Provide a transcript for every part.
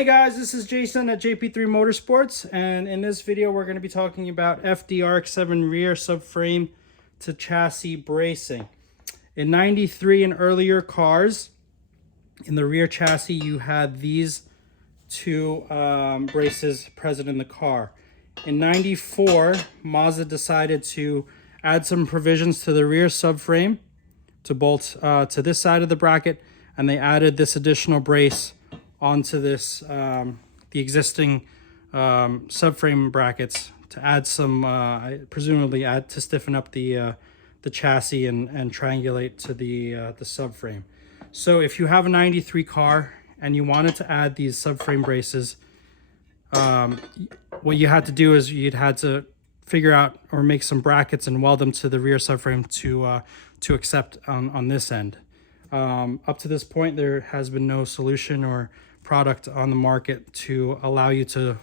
Hey guys, this is Jason at JP3 Motorsports, and in this video we're going to be talking about FD RX7 rear subframe to chassis bracing. In 93 and earlier cars, in the rear chassis you had these two braces present in the car. In 94, Mazda decided to add some provisions to the rear subframe to bolt to this side of the bracket, and they added this additional brace onto this the existing subframe brackets to add some presumably add to stiffen up the chassis and triangulate to the subframe. So if you have a 93 car and you wanted to add these subframe braces, what you had to do is you'd had to figure out or make some brackets and weld them to the rear subframe to accept on this end. Up to this point, there has been no solution or product on the market to allow you to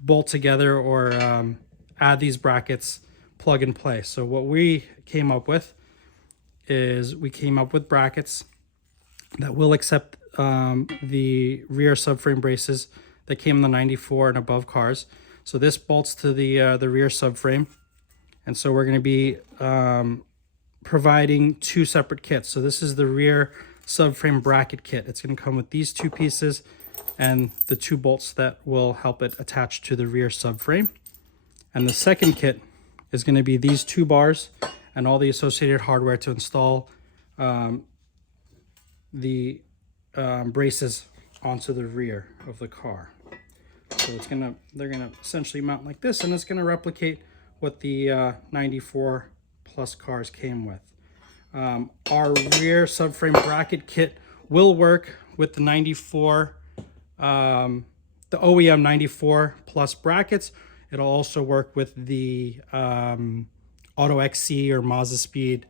bolt together or add these brackets plug and play. So what we came up with is we came up with brackets that will accept the rear subframe braces that came in the 94 and above cars. So this bolts to the rear subframe, and so we're going to be providing two separate kits. So this is the rear subframe bracket kit. It's going to come with these two pieces and the two bolts that will help it attach to the rear subframe. And the second kit is going to be these two bars and all the associated hardware to install the braces onto the rear of the car. So they're gonna essentially mount like this, and it's gonna replicate what the 94 plus cars came with. Our rear subframe bracket kit will work with the 94, the OEM 94 plus brackets. It'll also work with the Autoexe or Mazda Speed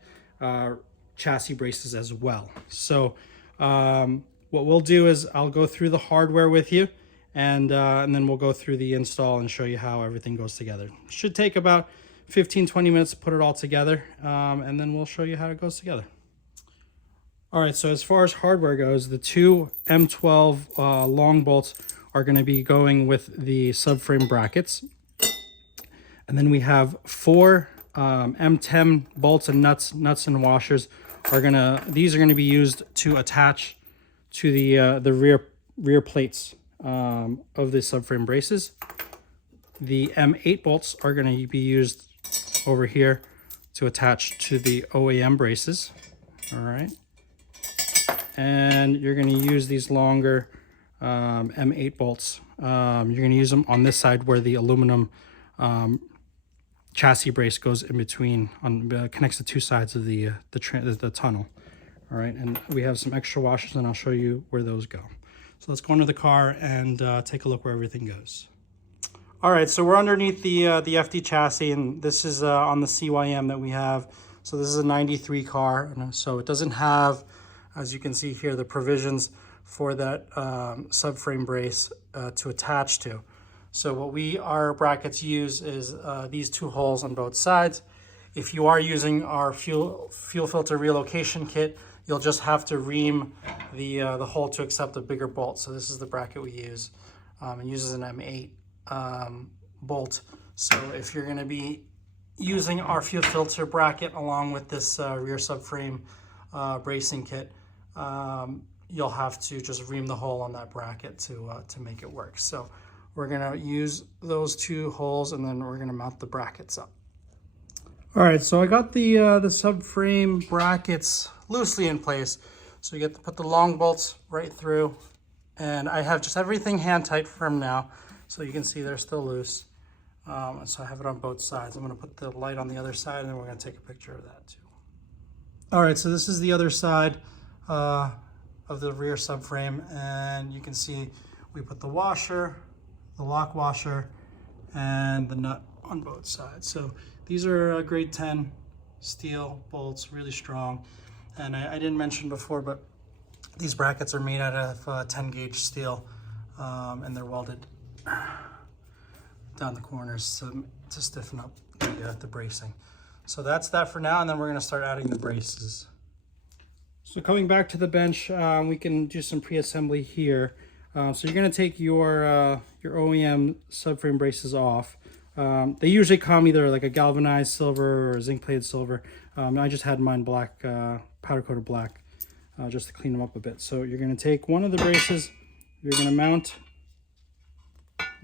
chassis braces as well. So what we'll do is I'll go through the hardware with you, and then we'll go through the install and show you how everything goes together. Should take about 15-20 minutes to put it all together, and then we'll show you how it goes together. All right, so as far as hardware goes, the two M12 long bolts are going to be going with the subframe brackets. And then we have four M10 bolts and nuts and washers. These are going to be used to attach to the rear plates of the subframe braces. The M8 bolts are going to be used over here to attach to the OEM braces. All right, and you're going to use these longer M8 bolts. You're going to use them on this side where the aluminum chassis brace goes in between, connects the two sides of the tunnel. All right, and we have some extra washers, and I'll show you where those go. So let's go into the car and take a look where everything goes. All right, so we're underneath the FD chassis, and this is on the CYM that we have. So this is a 93 car, and so it doesn't have, as you can see here, the provisions for that subframe brace to attach to. So what our brackets use is these two holes on both sides. If you are using our fuel filter relocation kit, you'll just have to ream the hole to accept a bigger bolt. So this is the bracket we use. It uses an M8 bolt. So if you're going to be using our fuel filter bracket along with this rear subframe bracing kit, you'll have to just ream the hole on that bracket to make it work. So we're going to use those two holes, and then we're going to mount the brackets up. All right, so I got the subframe brackets loosely in place. So you get to put the long bolts right through, and I have just everything hand tight from now. So you can see they're still loose. So I have it on both sides. I'm going to put the light on the other side, and then we're going to take a picture of that too. All right, so this is the other side of the rear subframe, and you can see we put the washer, the lock washer, and the nut on both sides. So these are grade 10 steel bolts, really strong. And I didn't mention before, but these brackets are made out of 10 gauge steel, and they're welded down the corners to stiffen up the bracing. So that's that for now, and then we're going to start adding the braces. So coming back to the bench, we can do some pre-assembly here. So you're going to take your OEM subframe braces off. They usually come either like a galvanized silver or zinc plated silver. I just had mine black, powder coated black, just to clean them up a bit. So you're going to take one of the braces, you're going to mount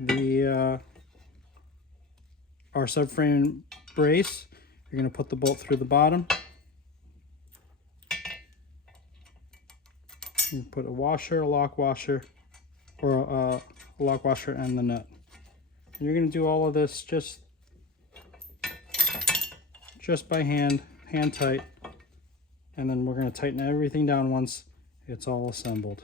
the our subframe brace. You're going to put the bolt through the bottom. You put a washer, a lock washer, or a lock washer and the nut. And you're going to do all of this just by hand tight, and then we're going to tighten everything down once it's all assembled.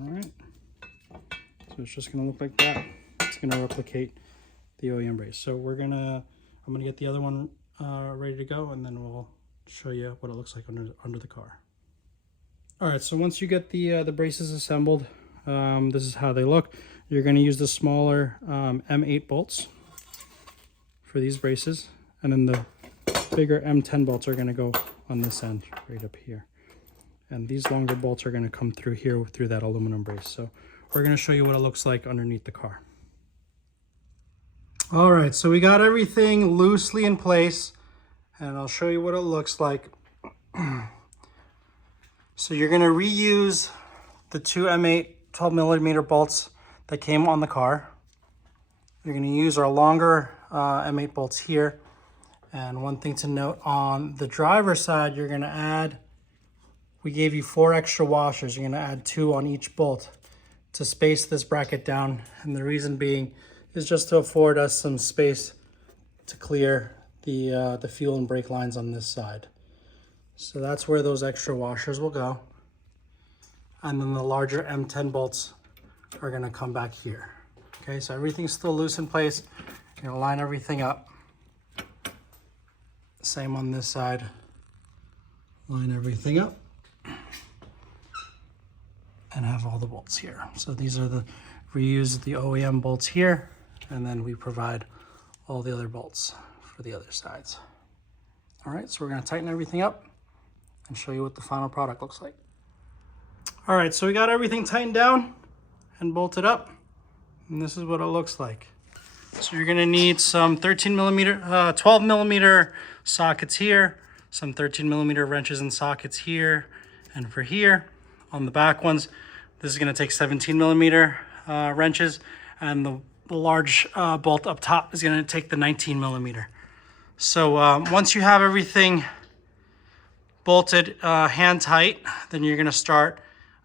All right, so it's just going to look like that. It's going to replicate the OEM brace. So I'm going to get the other one ready to go, and then we'll show you what it looks like under the car. All right, so once you get the braces assembled, this is how they look. You're going to use the smaller M8 bolts for these braces, and then the bigger M10 bolts are going to go on this end right up here. And these longer bolts are going to come through here through that aluminum brace. So we're going to show you what it looks like underneath the car. All right, so we got everything loosely in place, and I'll show you what it looks like. So you're going to reuse the two M8 12mm bolts that came on the car. You're going to use our longer M8 bolts here. And one thing to note, on the driver's side, you're going to add, we gave you 4 extra washers. You're going to add 2 on each bolt to space this bracket down. And the reason being is just to afford us some space to clear the fuel and brake lines on this side. So that's where those extra washers will go. And then the larger M10 bolts are going to come back here. Okay, so everything's still loose in place. You're going to line everything up. Same on this side. Line everything up. And have all the bolts here. So these are reuse the OEM bolts here, and then we provide all the other bolts for the other sides. All right, so we're going to tighten everything up and show you what the final product looks like. All right, so we got everything tightened down and bolted up, and this is what it looks like. So you're going to need some 12mm sockets here, some 13mm wrenches and sockets here, and for here on the back ones, this is going to take 17mm wrenches, and the large bolt up top is going to take the 19mm. So once you have everything bolted hand tight, then you're going to start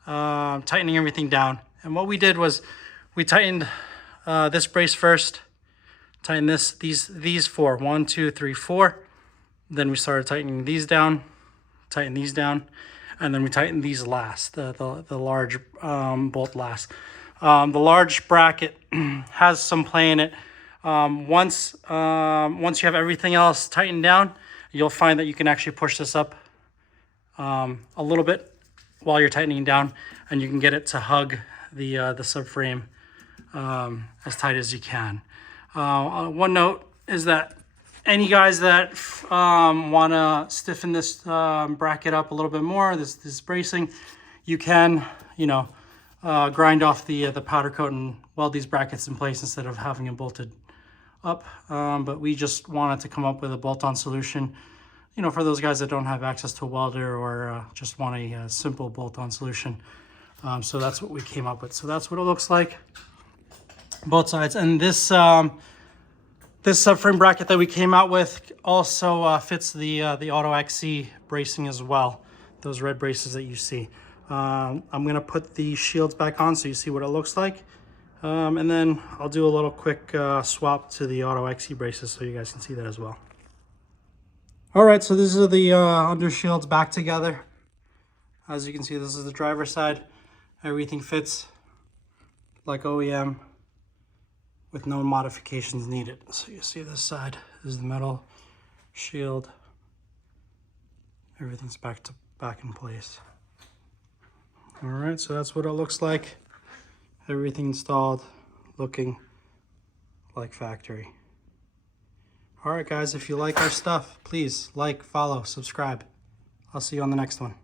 tightening everything down. And what we did was we tightened this brace first, tighten these 4, 1, 2, 3, 4. Then we started tightening these down, tighten these down, and then we tighten these last, the large bolt last. The large bracket has some play in it. Once you have everything else tightened down, you'll find that you can actually push this up a little bit while you're tightening down, and you can get it to hug the subframe as tight as you can. One note is that any guys that want to stiffen this bracket up a little bit more, this bracing, you can, grind off the powder coat and weld these brackets in place instead of having it bolted up. But we just wanted to come up with a bolt-on solution, for those guys that don't have access to a welder or just want a simple bolt-on solution. So that's what we came up with. So that's what it looks like, both sides. And this subframe bracket that we came out with also fits the Autoexe bracing as well, those red braces that you see. I'm going to put the shields back on so you see what it looks like. And then I'll do a little quick swap to the Autoexe braces so you guys can see that as well. All right, so these are the under shields back together. As you can see, this is the driver's side. Everything fits like OEM with no modifications needed. So you see this side is the metal shield. Everything's back in place. All right, so that's what it looks like. Everything installed, looking like factory. All right, guys, if you like our stuff, please like, follow, subscribe. I'll see you on the next one.